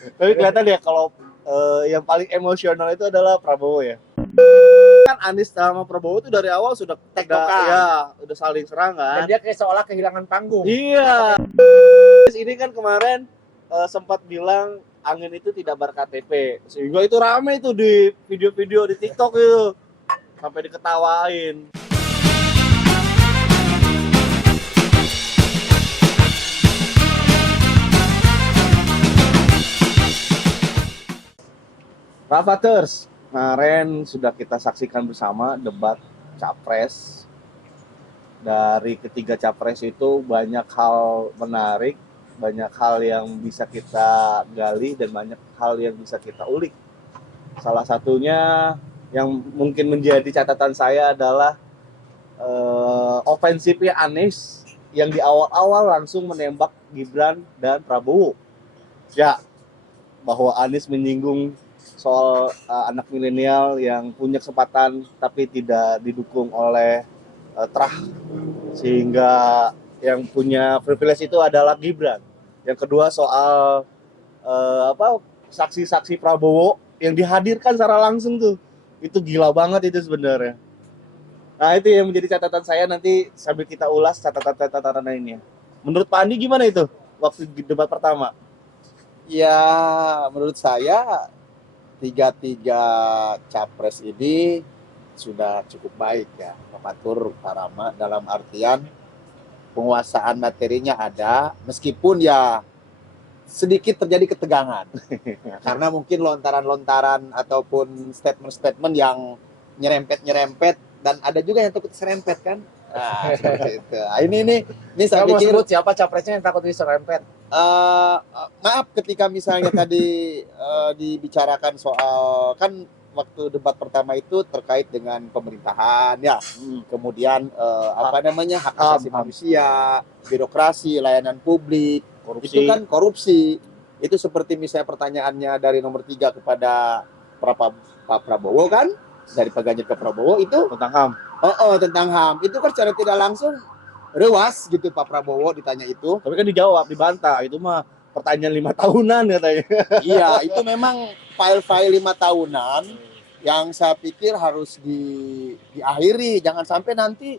Tapi kelihatan ya kalau yang paling emosional itu adalah Prabowo ya. Kan Anies sama Prabowo itu dari awal sudah Tektokan. udah saling serang Dan kan. dia kayak seolah kehilangan panggung. Iya. Ini kan kemarin sempat bilang angin itu tidak berKTP, sehingga itu rame itu di video-video di TikTok itu sampai diketawain. Rafaters, kemarin sudah kita saksikan bersama debat capres. Dari ketiga capres itu banyak hal menarik, banyak hal yang bisa kita gali dan banyak hal yang bisa kita ulik. Salah satunya yang mungkin menjadi catatan saya adalah ofensifnya Anies yang di awal-awal langsung menembak Gibran dan Prabowo. Ya, bahwa Anies menyinggung soal anak milenial yang punya kesempatan tapi tidak didukung oleh terah, sehingga yang punya privilege itu adalah Gibran. Yang kedua soal saksi-saksi Prabowo yang dihadirkan secara langsung tuh, itu gila banget itu sebenarnya. Nah itu yang menjadi catatan saya, nanti sambil kita ulas catatan-catatan ini. Menurut Pak Andi gimana itu waktu debat pertama? Ya, menurut saya tiga capres ini sudah cukup baik ya, Pak Matur Pak Rama, dalam artian penguasaan materinya ada, meskipun ya sedikit terjadi ketegangan. Karena mungkin lontaran-lontaran ataupun statement-statement yang nyerempet-nyerempet, dan ada juga yang takut serempet kan. Nah, seperti itu. Nah, ini saya Kamu pikir sebut siapa capresnya yang takut diserempet? maaf, ketika misalnya tadi dibicarakan soal, kan waktu debat pertama itu terkait dengan pemerintahan ya, kemudian apa namanya, hak asasi manusia, birokrasi, layanan publik, itu kan korupsi. Itu seperti misalnya pertanyaannya dari nomor 3 kepada Pak Prabowo kan, dari Pak Ganjar ke Prabowo itu Tentang HAM. tentang HAM. Itu kan secara tidak langsung rewas gitu Pak Prabowo ditanya itu. Tapi kan dijawab, dibantah, itu mah pertanyaan 5 tahunan katanya. Iya, itu memang file-file 5 tahunan yang saya pikir harus diakhiri. Jangan sampai nanti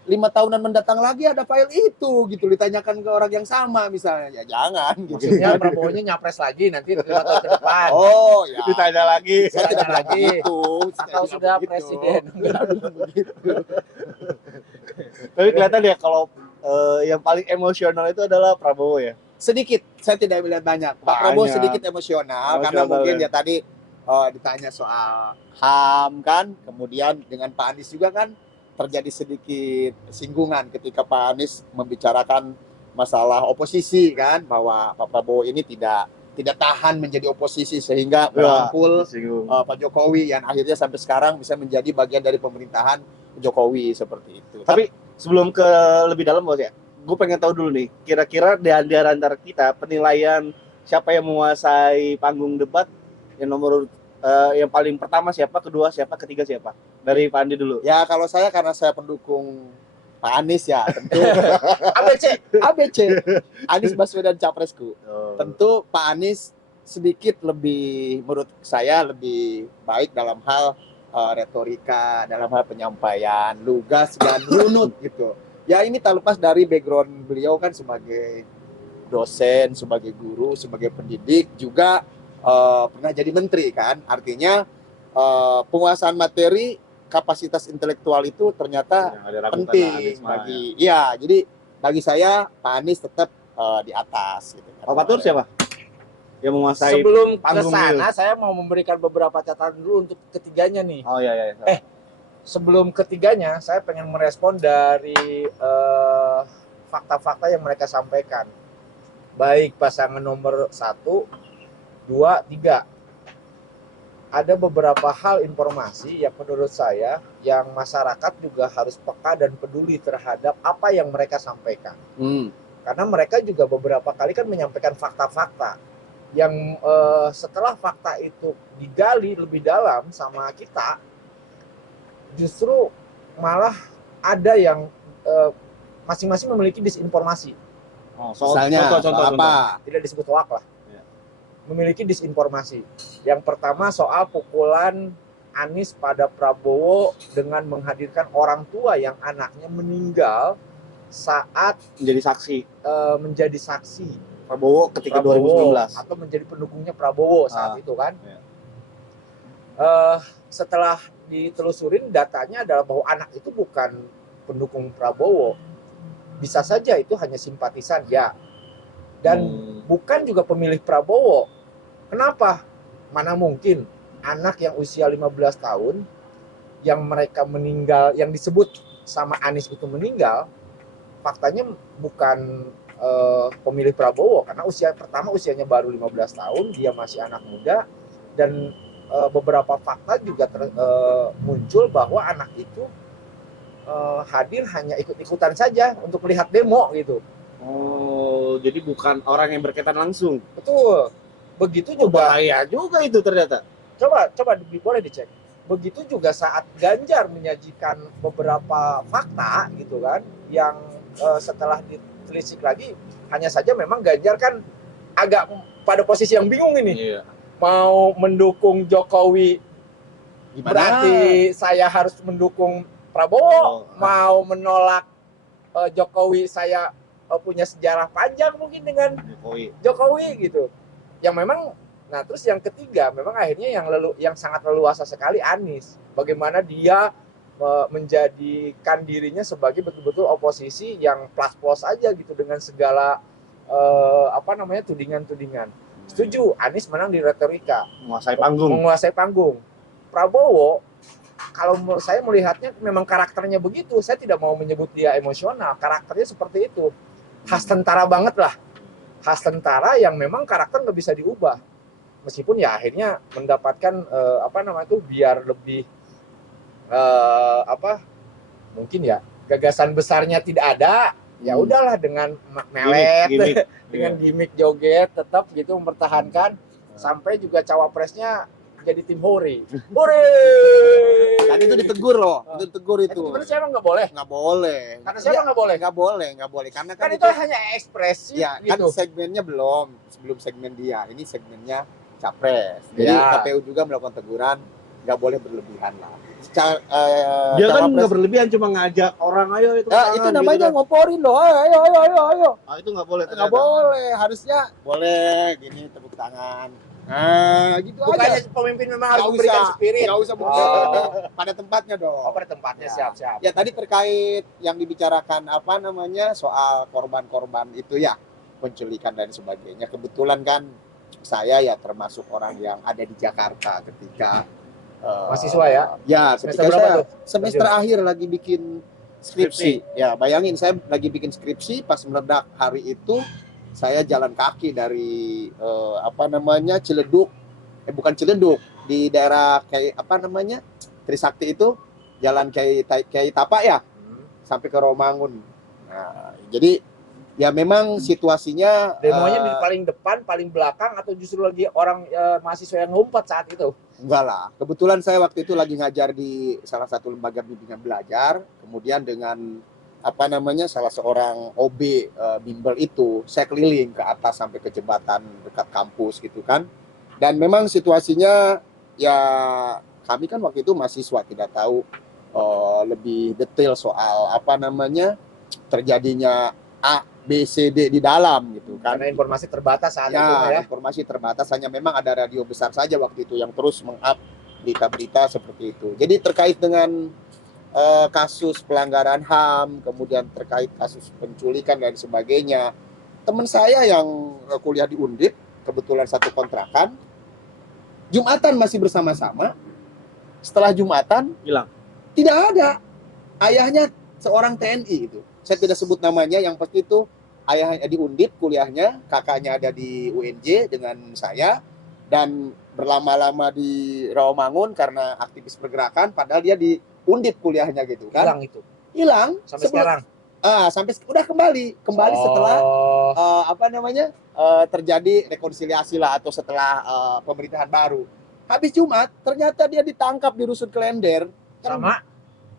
5 tahunan mendatang lagi ada file itu gitu, ditanyakan ke orang yang sama misalnya. Ya jangan gitu. Maksudnya Prabowo-nya nyapres lagi nanti 5 tahun ke depan. Oh ya, Ditanya lagi. saya tidak Ditanya lagi. begitu. Atau sudah presiden. Tapi kelihatan ya kalau yang paling emosional itu adalah Prabowo ya. Sedikit, saya tidak melihat banyak. Pak Prabowo sedikit emosional karena mungkin ya tadi ditanya soal HAM kan, kemudian dengan Pak Anies juga kan terjadi sedikit singgungan ketika Pak Anies membicarakan masalah oposisi kan, bahwa Pak Prabowo ini tidak tahan menjadi oposisi sehingga merangkul Pak Jokowi yang akhirnya sampai sekarang bisa menjadi bagian dari pemerintahan Jokowi seperti itu. Tapi sebelum ke lebih dalam Bos ya, gue pengen tahu dulu nih, kira-kira di antara kita penilaian siapa yang menguasai panggung debat, yang nomor yang paling pertama siapa, kedua siapa, ketiga siapa? Dari Pak Andi dulu. Ya kalau saya, karena saya pendukung Pak Anies ya, tentu ABC Anies Baswedan capresku. Tentu Pak Anies sedikit lebih, menurut saya lebih baik dalam hal retorika, dalam hal penyampaian, lugas dan runut gitu. Ya ini tak lepas dari background beliau kan sebagai dosen, sebagai guru, sebagai pendidik, juga pernah jadi menteri kan. Artinya penguasaan materi, kapasitas intelektual itu ternyata penting bagi, ya jadi bagi saya Pak Anies tetap di atas gitu. Pak Fatur siapa yang menguasai? Sebelum ke sana saya mau memberikan beberapa catatan dulu untuk ketiganya nih. Oh iya. Sebelum ketiganya saya pengen merespon dari fakta-fakta yang mereka sampaikan. Baik pasangan nomor 1, 2, 3. Ada beberapa hal informasi yang menurut saya yang masyarakat juga harus peka dan peduli terhadap apa yang mereka sampaikan. Karena mereka juga beberapa kali kan menyampaikan fakta-fakta yang setelah fakta itu digali lebih dalam sama kita, justru malah ada yang masing-masing memiliki disinformasi. Misalnya contoh apa? Tidak disebut hoak lah. memiliki disinformasi. Yang pertama soal pukulan Anies pada Prabowo dengan menghadirkan orang tua yang anaknya meninggal saat Menjadi saksi menjadi saksi Prabowo ketika Prabowo 2019. atau menjadi pendukungnya Prabowo saat itu kan. Iya. Setelah ditelusurin datanya adalah bahwa anak itu bukan pendukung Prabowo. Bisa saja itu hanya simpatisan ya. Dan bukan juga pemilih Prabowo. Kenapa? Mana mungkin anak yang usia 15 tahun yang mereka meninggal, yang disebut sama Anies itu meninggal, faktanya bukan pemilih Prabowo karena usianya baru 15 tahun, dia masih anak muda, dan beberapa fakta juga muncul bahwa anak itu hadir hanya ikut-ikutan saja untuk melihat demo gitu. Oh, jadi bukan orang yang berkaitan langsung. Betul. Begitu juga Bahaya juga itu ternyata. coba boleh dicek. Begitu juga saat Ganjar menyajikan beberapa fakta gitu kan, yang setelah ditelisik lagi, hanya saja memang Ganjar kan agak pada posisi yang bingung ini. Iya. Mau mendukung Jokowi Gimana? berarti saya harus mendukung Prabowo. Mau menolak Jokowi, saya punya sejarah panjang mungkin dengan Jokowi gitu. Yang memang, nah terus yang ketiga memang akhirnya yang sangat leluasa sekali Anies. Bagaimana dia menjadikan dirinya sebagai betul-betul oposisi yang plus-plus aja gitu dengan segala tudingan-tudingan. Setuju, Anies menang di retorika, menguasai panggung. Prabowo, kalau saya melihatnya memang karakternya begitu. Saya tidak mau menyebut dia emosional, karakternya seperti itu. Khas tentara banget lah. Khas tentara yang memang karakter nggak bisa diubah. Meskipun ya akhirnya mendapatkan biar lebih mungkin ya gagasan besarnya tidak ada, ya udahlah dengan melet, dengan gimmick joget tetap gitu mempertahankan sampai juga cawapresnya jadi tim Hori. Tadi itu ditegur loh, itu ditegur itu. Gimana sih, emang nggak boleh? Nggak boleh. Karena siapa nggak boleh? Nggak boleh. Karena kan itu hanya ekspresi ya, gitu. kan segmennya sebelum segmen dia. Ini segmennya capres. Jadi Ya. KPU juga melakukan teguran, nggak boleh berlebihan lah. Dia kan nggak berlebihan, cuma ngajak orang ayo itu. Itu namanya gitu ngomporin loh. Ayo. Itu nggak boleh. Nggak boleh. Harusnya boleh gini tepuk tangan. Nah, gitu Bukannya aja. pemimpin memang harus memberikan spirit. Nggak usah pada tempatnya dong. Oh, pada tempatnya, Ya. siap. Ya tadi terkait yang dibicarakan soal korban-korban itu ya, penculikan dan sebagainya. Kebetulan kan saya ya termasuk orang yang ada di Jakarta ketika mahasiswa ya. Ya, Semester ketika berapa saya tuh? semester akhir lagi bikin skripsi. Ya, bayangin saya lagi bikin skripsi pas meledak hari itu saya jalan kaki dari Ciledug, bukan Ciledug, di daerah Trisakti itu, jalan kayak Tapak ya, sampai ke Romangun. Nah, jadi ya memang situasinya Demonya di paling depan, paling belakang, atau justru lagi orang mahasiswa yang ngumpet saat itu? enggak lah. Kebetulan saya waktu itu lagi ngajar di salah satu lembaga bimbingan belajar, kemudian dengan salah seorang OB bimbel itu, saya keliling ke atas sampai ke jembatan dekat kampus gitu kan. Dan memang situasinya ya kami kan waktu itu mahasiswa, tidak tahu lebih detail soal terjadinya A, B, C, D di dalam gitu kan. Karena informasi terbatas saat itu ya. Informasi terbatas, hanya memang ada radio besar saja waktu itu yang terus meng-up berita-berita seperti itu. Jadi terkait dengan kasus pelanggaran HAM, kemudian terkait kasus penculikan dan sebagainya. Teman saya yang kuliah di Undip, kebetulan satu kontrakan, Jumatan masih bersama-sama. Setelah Jumatan, hilang. Tidak ada. Ayahnya seorang TNI itu. Saya tidak sebut namanya, yang pasti itu ayahnya di Undip kuliahnya, kakaknya ada di UNJ dengan saya, dan berlama-lama di Rawamangun karena aktivis pergerakan, padahal dia di Undip kuliahnya gitu kan. Hilang sampai sekarang. Sampai udah kembali setelah terjadi rekonsiliasi lah, atau setelah pemerintahan baru. Habis Jumat ternyata dia ditangkap di Rusun Klender. Sama?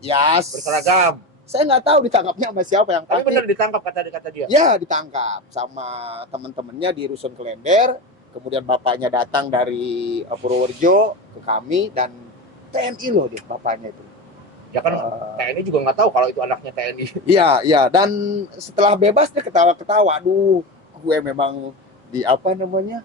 Ya, berseragam. Saya nggak tahu ditangkapnya sama siapa, yang tapi benar ditangkap kata dia. Ya, ditangkap sama teman-temannya di Rusun Klender. kemudian bapaknya datang dari Purworejo ke kami, dan TNI loh dia bapaknya itu. Ya kan TNI juga nggak tahu kalau itu anaknya TNI. Iya, iya. Dan setelah bebas dia ketawa-ketawa. Aduh, gue memang apa namanya,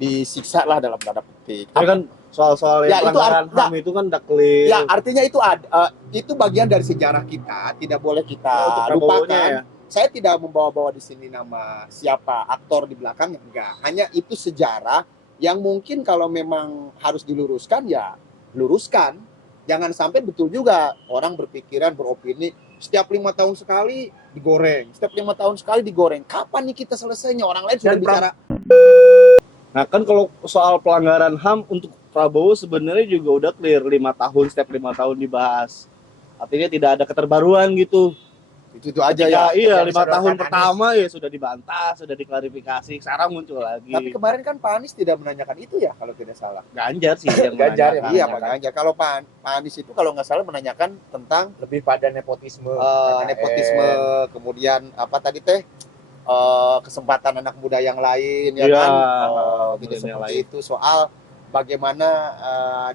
disiksa lah dalam tanda petik. Tapi kan soal-soal Ya, yang itu pelanggaran HAM itu kan udah clear. Ya, artinya itu bagian dari sejarah kita, tidak boleh kita Untuk Prabowo-nya lupakan. ya. Saya tidak membawa-bawa di sini nama siapa aktor di belakangnya, enggak. Hanya itu sejarah yang mungkin kalau memang harus diluruskan ya luruskan. Jangan sampai betul juga orang berpikiran, beropini setiap 5 tahun sekali digoreng, setiap 5 tahun sekali digoreng. Kapan nih kita selesainya? Orang lain sudah Dan bicara. Nah kan kalau soal pelanggaran HAM untuk Prabowo sebenarnya juga udah clear 5 tahun, setiap 5 tahun dibahas. Artinya tidak ada keterbaruan gitu. Itu aja ya. Iya, Yang 5 tahun disodorkan pertama ya sudah dibantah, sudah diklarifikasi, sekarang muncul lagi. Tapi kemarin kan Pak Anies tidak menanyakan itu ya, kalau tidak salah. Ganjar sih yang Ganjar menanyakan. Iya, Pak Ganjar. Kalau Pak Anies itu kalau nggak salah menanyakan tentang Lebih pada nepotisme. nepotisme, kemudian apa tadi teh, kesempatan anak muda yang lain, ya Iya, kan, muda gitu, yang seperti lain. itu, soal bagaimana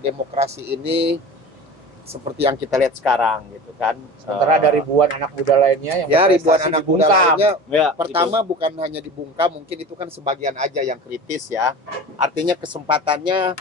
demokrasi ini seperti yang kita lihat sekarang, gitu kan. Sementara ada ribuan anak muda lainnya yang Ya, ribuan berprestasi anak di muda Bungkam. lainnya. Ya, Pertama bukan hanya dibungkam, mungkin itu kan sebagian aja yang kritis ya. Artinya kesempatannya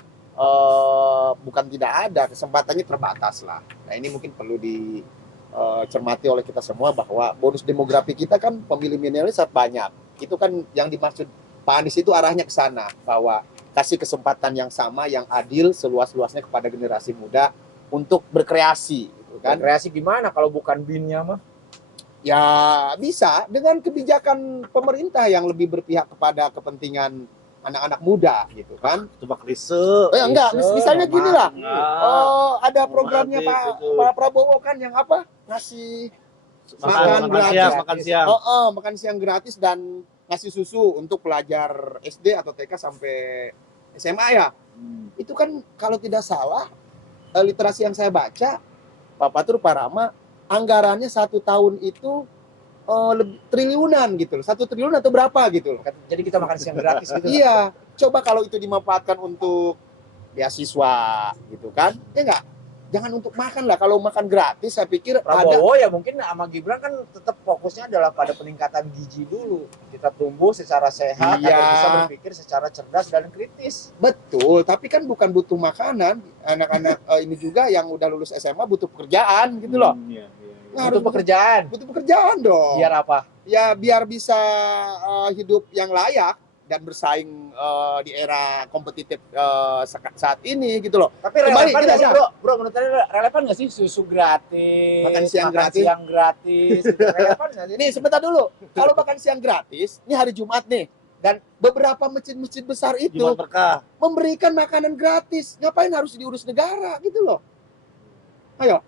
bukan tidak ada, kesempatannya terbatas lah. Nah, ini mungkin perlu dicermati oleh kita semua bahwa bonus demografi kita kan pemilih milenial sangat banyak. Itu kan yang dimaksud Pak Anies itu arahnya ke sana, bahwa kasih kesempatan yang sama, yang adil seluas-luasnya kepada generasi muda untuk berkreasi, gitu kan. Kreasi gimana kalau bukan BIN-nya mah? Ya bisa dengan kebijakan pemerintah yang lebih berpihak kepada kepentingan anak-anak muda, gitu kan. Tebak riset. Enggak, misalnya gini lah. Nah, Ada programnya Normatif itu. Pak Prabowo kan yang apa? Ngasih makan gratis. siang, makan siang. makan siang gratis dan ngasih susu untuk pelajar SD atau TK sampai SMA ya. Itu kan kalau tidak salah, literasi yang saya baca, Pak Patur, Pak Rama, anggarannya 1 tahun itu triliunan gitu loh. 1 triliun atau berapa gitu loh. Jadi kita makan siang gratis gitu. Iya, coba kalau itu dimanfaatkan untuk beasiswa gitu kan. Ya enggak? Jangan untuk makan lah. Kalau makan gratis saya pikir ada. Prabowo ya mungkin sama Gibran kan tetap fokusnya adalah pada peningkatan gizi dulu. Kita tumbuh secara sehat, Iya. agar bisa berpikir secara cerdas dan kritis. Betul, tapi kan bukan butuh makanan. Anak-anak ini juga yang udah lulus SMA butuh pekerjaan gitu loh. Iya. Nah, Untuk pekerjaan. butuh pekerjaan dong. Biar apa? Ya biar bisa hidup yang layak dan bersaing di era kompetitif saat ini gitu loh. Tapi Kembali, relevan kita nggak sih lihat. bro? Bro, menurut anda relevan nggak sih susu gratis, Makan siang gratis, gitu. Relevan nggak sih? Nih sebentar dulu. Kalau makan siang gratis, ini hari Jumat nih. Dan beberapa masjid-masjid besar itu Jumat berkah. memberikan makanan gratis. Ngapain harus diurus negara gitu loh? Ayo,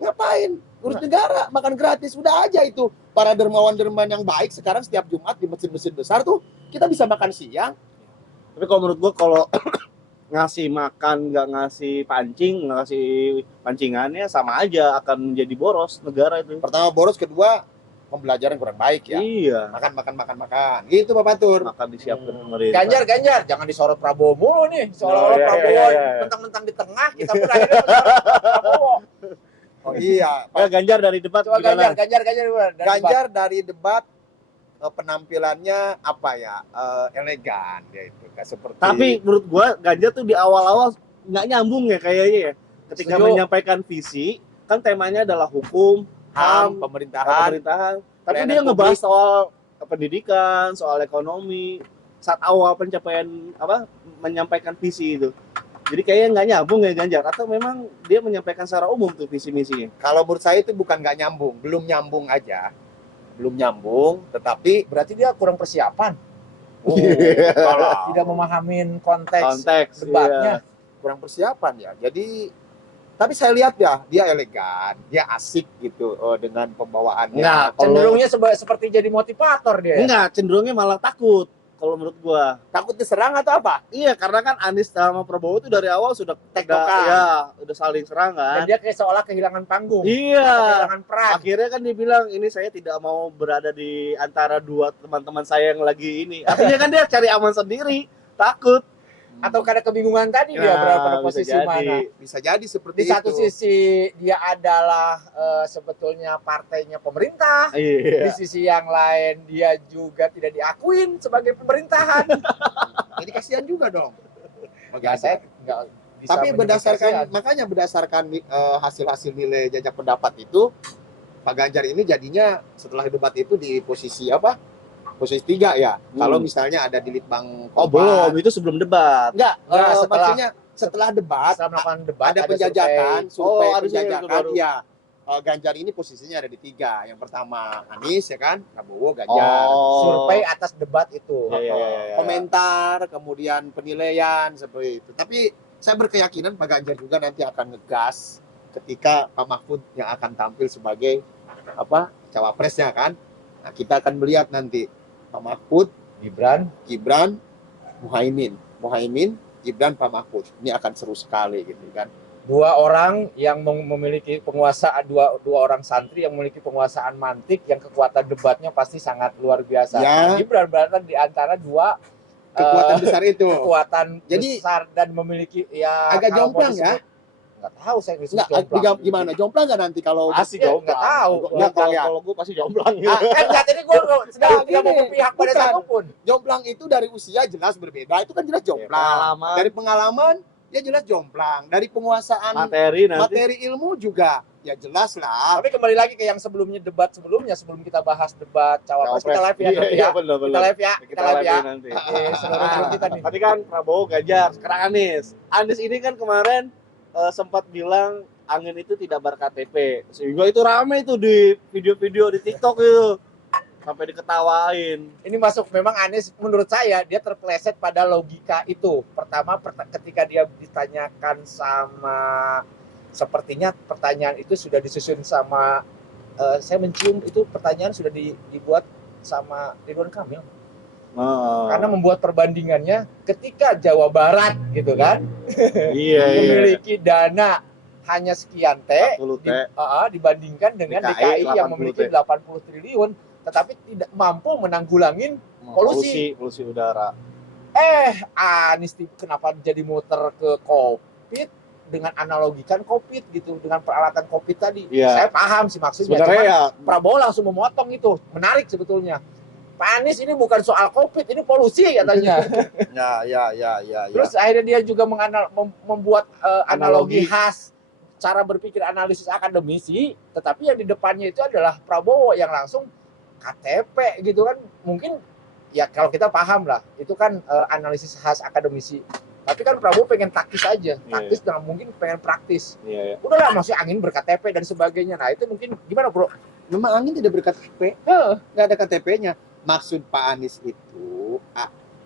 ngapain? Urus negara, makan gratis. Udah aja itu. Para dermawan-dermawan yang baik sekarang setiap Jumat di masjid-masjid besar tuh kita bisa makan siang. Tapi kalau menurut gua kalau ngasih makan nggak ngasih pancing, nggak ngasih pancingannya sama aja akan menjadi boros negara itu. Pertama boros, kedua pembelajaran kurang baik ya. Iya. Makan. Gitu Pak Patur. Makan disiapkan pemerintah. Ganjar, jangan disorot Prabowo mulu nih. Seolah-olah Oh, iya, Prabowo iya. mentang-mentang di tengah, kita pun akhirnya mensorot Prabowo. Oh iya, Ya, Ganjar dari debat Coba gimana? Ganjar. Ganjar dari debat penampilannya apa ya, elegan ya itu, kayak seperti. Tapi menurut gua Ganjar tuh di awal-awal nggak nyambung ya kayaknya ya. Ketika Setuju. menyampaikan visi, kan temanya adalah hukum, HAM, HAM, pemerintahan. Tapi pelayanan dia ngebahas publik. soal pendidikan, soal ekonomi saat awal pencapaian menyampaikan visi itu. Jadi kayaknya nggak nyambung ya Ganjar, atau memang dia menyampaikan secara umum tuh visi misinya. Kalau menurut saya itu bukan nggak nyambung, belum nyambung aja, belum nyambung. Tetapi Berarti dia kurang persiapan. kalau Tidak memahamin konteks Konteks debatnya. kurang persiapan ya. Jadi, tapi saya lihat ya, dia elegan, dia asik gitu dengan pembawaannya. Enggak, kalau Cenderungnya seperti jadi motivator dia. enggak, cenderungnya malah takut kalau menurut gua. Takut diserang atau apa? Iya, karena kan Anies sama Prabowo tuh dari awal sudah Tektokan. udah saling serang Dan kan. dia kayak seolah kehilangan panggung. Iya. Kehilangan peran. Akhirnya kan dia bilang ini saya tidak mau berada di antara dua teman-teman saya yang lagi ini. Artinya kan dia cari aman sendiri. takut. Atau karena kebingungan tadi dia berada pada bisa posisi jadi. mana. Bisa jadi seperti Di satu itu. sisi dia adalah sebetulnya partainya pemerintah. Di Iya. sisi yang lain dia juga tidak diakuin sebagai pemerintahan. Jadi kasihan juga dong. Ya saya nggak bisa Tapi menyebut berdasarkan kasihan. makanya berdasarkan hasil-hasil nilai jajak pendapat itu, Pak Ganjar ini jadinya setelah debat itu di posisi apa? Posisi 3 ya. Kalau misalnya ada di Litbang Oh, Kompas. belum, itu sebelum debat. Enggak, Enggak, maksudnya setelah debat Setelah melakukan debat ada penjajakan, survei Oh, ada survei penjajakan, baru. ya. Ganjar ini posisinya ada di 3. Yang pertama Anies ya kan, Prabowo, Ganjar. survei atas debat itu. Iya. Komentar, kemudian penilaian seperti itu. Tapi saya berkeyakinan Pak Ganjar juga nanti akan ngegas ketika Pak Mahfud yang akan tampil sebagai cawapresnya kan. Nah, kita akan melihat nanti Pak Mahfud, Gibran, Muhaimin, Gibran, Pak Mahfud. Ini akan seru sekali gitu kan. Dua orang yang memiliki penguasaan, dua orang santri yang memiliki penguasaan mantik yang kekuatan debatnya pasti sangat luar biasa. Ya. Gibran berada di antara dua Kekuatan besar itu. kekuatan Jadi, besar dan memiliki ya agak kalau mau jomplang ya. disebut, nggak tahu saya disebut Enggak, jomplang. gimana? Jomplang nggak nanti kalau Pasti Ya, jomplang. nggak tahu. Jomplang ya. Kalau gue pasti jomplang. Kan saat ini gue sedang Nah, tidak mau gini, berpihak pada bukan. siapapun. jomplang itu dari usia jelas berbeda. Itu kan jelas jomplang. Pengalaman, Dari pengalaman ya jelas jomplang. Dari penguasaan materi nanti. materi ilmu juga ya jelas lah. Tapi kembali lagi ke yang sebelum kita bahas debat cawapres, kita live ya nanti ya. Iya, benar. Kita live ya, kita live ya. nanti. Seluruh grup kita nih. Tadi kan Prabowo, Ganjar, sekarang Anies. Anies ini kan kemarin sempat bilang angin itu tidak ber-KTP. Sehingga itu rame itu di video-video di TikTok itu. Sampai diketawain. Ini masuk memang Anies menurut saya dia terpeleset pada logika itu. Pertama ketika dia ditanyakan sama, sepertinya pertanyaan itu sudah disusun sama saya mencium itu pertanyaan sudah dibuat sama Ridwan Kamil. Karena membuat perbandingannya ketika Jawa Barat gitu kan Iya. memiliki dana hanya sekian T 40 T. dibandingkan dengan DKI, yang 80 memiliki T. 80 triliun tetapi tidak mampu menanggulangin polusi. Polusi udara. Anies kenapa jadi muter ke COVID dengan analogikan COVID gitu, dengan peralatan COVID tadi. Iya. Saya paham sih maksudnya. Sebenarnya Cuman ya Prabowo langsung memotong itu. Menarik sebetulnya. Pak Anies ini bukan soal COVID, ini polusi katanya. Ya. Terus akhirnya dia juga membuat analogi Analogi. khas cara berpikir analisis akademisi, tetapi yang di depannya itu adalah Prabowo yang langsung KTP gitu kan. Mungkin ya kalau kita paham lah, itu kan analisis khas akademisi. Tapi kan Prabowo pengen taktis aja, taktis dengan mungkin pengen praktis. Iya. Udahlah masih angin berKTP dan sebagainya. Nah itu mungkin gimana bro? Memang angin tidak ber-KTP, nggak ada KTP-nya. Maksud Pak Anies itu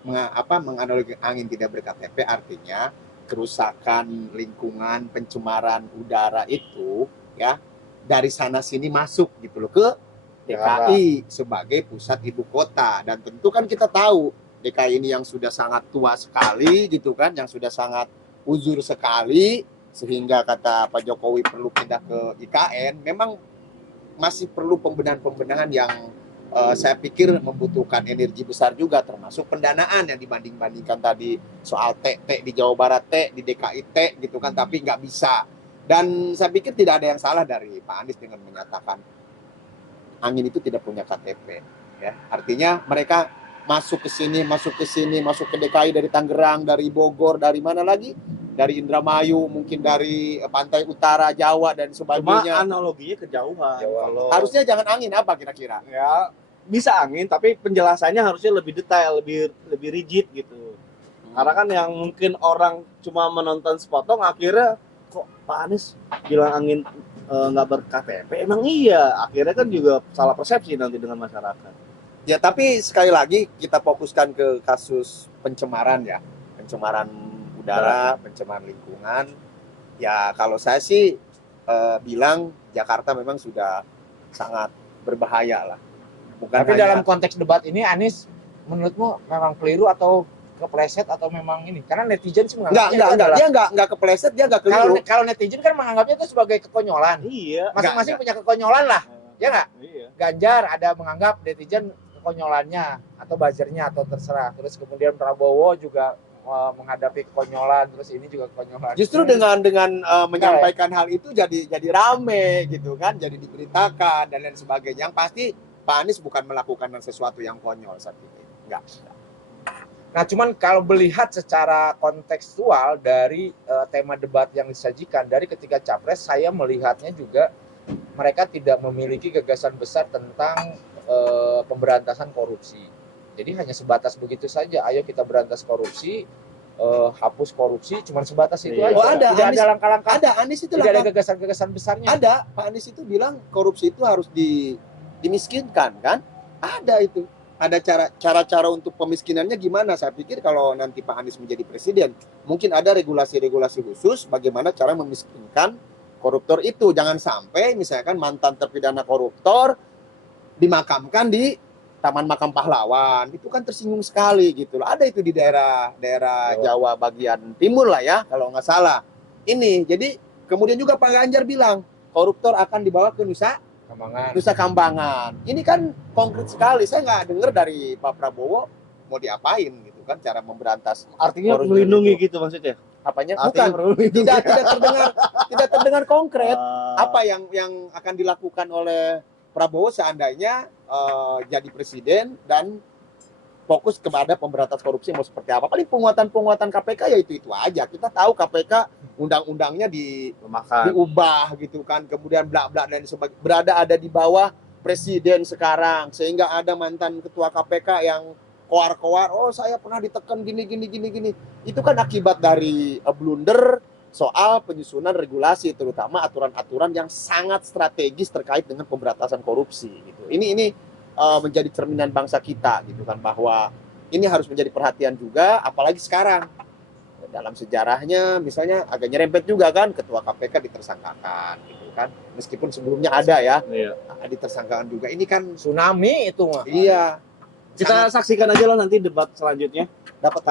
menganalogi angin tidak ber-KTP artinya kerusakan lingkungan, pencemaran udara itu ya dari sana sini masuk gitu loh ke DKI sebagai pusat ibu kota. Dan tentu kan kita tahu DKI ini yang sudah sangat tua sekali gitu kan, yang sudah sangat uzur sekali, sehingga kata Pak Jokowi perlu pindah ke IKN. Memang masih perlu pembenahan-pembenahan yang saya pikir membutuhkan energi besar juga, termasuk pendanaan yang dibanding-bandingkan tadi soal T di Jawa Barat, T di DKI T gitu kan, tapi nggak bisa. Dan saya pikir tidak ada yang salah dari Pak Anies dengan menyatakan angin itu tidak punya KTP ya. Artinya mereka masuk ke sini, masuk ke DKI dari Tangerang, dari Bogor, dari mana lagi? Dari Indramayu, mungkin dari pantai utara Jawa dan Cuma sebagainya. analoginya kejauhan. Kalau Harusnya jangan angin apa kira-kira? ya bisa angin, tapi penjelasannya harusnya lebih detail, lebih rigid gitu. Karena kan yang mungkin orang cuma menonton sepotong, akhirnya kok Pak Anies bilang angin nggak ber-KTP, emang iya. Akhirnya kan juga salah persepsi nanti dengan masyarakat. Ya, tapi sekali lagi kita fokuskan ke kasus pencemaran ya. Pencemaran udara, pencemaran lingkungan. Ya, kalau saya sih bilang Jakarta memang sudah sangat berbahaya lah. Bukan Tapi hanya- dalam konteks debat ini Anies menurutmu memang keliru atau kepleset atau memang ini? Karena netizen sih menganggapnya itu adalah- Dia nggak kepleset, dia nggak keliru. kalau netizen kan menganggapnya itu sebagai kekonyolan. Iya. Masing-masing punya kekonyolan lah. Ya nggak? Iya. Ganjar ada menganggap netizen kekonyolannya atau buzzernya atau terserah. Terus kemudian Prabowo juga menghadapi kekonyolan, terus ini juga kekonyolan. Justru dengan menyampaikan hal itu jadi rame gitu kan, jadi diberitakan dan lain sebagainya. Yang pasti Pak Anies bukan melakukan sesuatu yang konyol saat ini. Enggak. Nah, cuman kalau melihat secara kontekstual dari tema debat yang disajikan dari ketiga capres, saya melihatnya juga mereka tidak memiliki gagasan besar tentang pemberantasan korupsi. Jadi hanya sebatas begitu saja. Ayo kita berantas korupsi, hapus korupsi, cuman sebatas itu Iya. aja. Oh, ada. Tidak Anies, ada langkah-langkah. Ada Anies itu Tidak ada gagasan-gagasan besarnya. ada. Pak Anies itu bilang korupsi itu harus dimiskinkan kan? Ada itu. Ada cara-cara untuk pemiskinannya gimana? Saya pikir kalau nanti Pak Anies menjadi presiden, mungkin ada regulasi-regulasi khusus bagaimana cara memiskinkan koruptor itu. Jangan sampai misalkan mantan terpidana koruptor dimakamkan di Taman Makam Pahlawan. Itu kan tersinggung sekali gitu loh. Ada itu di daerah Jawa bagian timur lah ya, kalau nggak salah. Ini, jadi kemudian juga Pak Ganjar bilang, koruptor akan dibawa ke Nusa Kambangan. Ini kan konkret sekali. Saya nggak dengar dari Pak Prabowo mau diapain gitu kan, cara memberantas. Artinya korupsi melindungi itu. gitu maksudnya? Apanya? Artinya Bukan. Tidak terdengar konkret. Ah, Apa yang akan dilakukan oleh Prabowo seandainya jadi presiden dan fokus kepada pemberantasan korupsi mau seperti apa. Paling penguatan KPK ya itu aja. Kita tahu KPK undang-undangnya memakan. diubah gitu kan, kemudian bla bla dan sebagainya, ada di bawah presiden sekarang, sehingga ada mantan ketua KPK yang koar-koar, oh saya pernah ditekan gini. Itu kan akibat dari blunder soal penyusunan regulasi, terutama aturan-aturan yang sangat strategis terkait dengan pemberantasan korupsi gitu. Ini menjadi cerminan bangsa kita gitu kan, bahwa ini harus menjadi perhatian juga, apalagi sekarang dalam sejarahnya misalnya agak nyerempet juga kan, ketua KPK ditersangkakan gitu kan, meskipun sebelumnya ada ya. Iya. Ditersangkakan juga, ini kan Tsunami itu mah. iya Kita saksikan aja lah nanti debat selanjutnya. dapat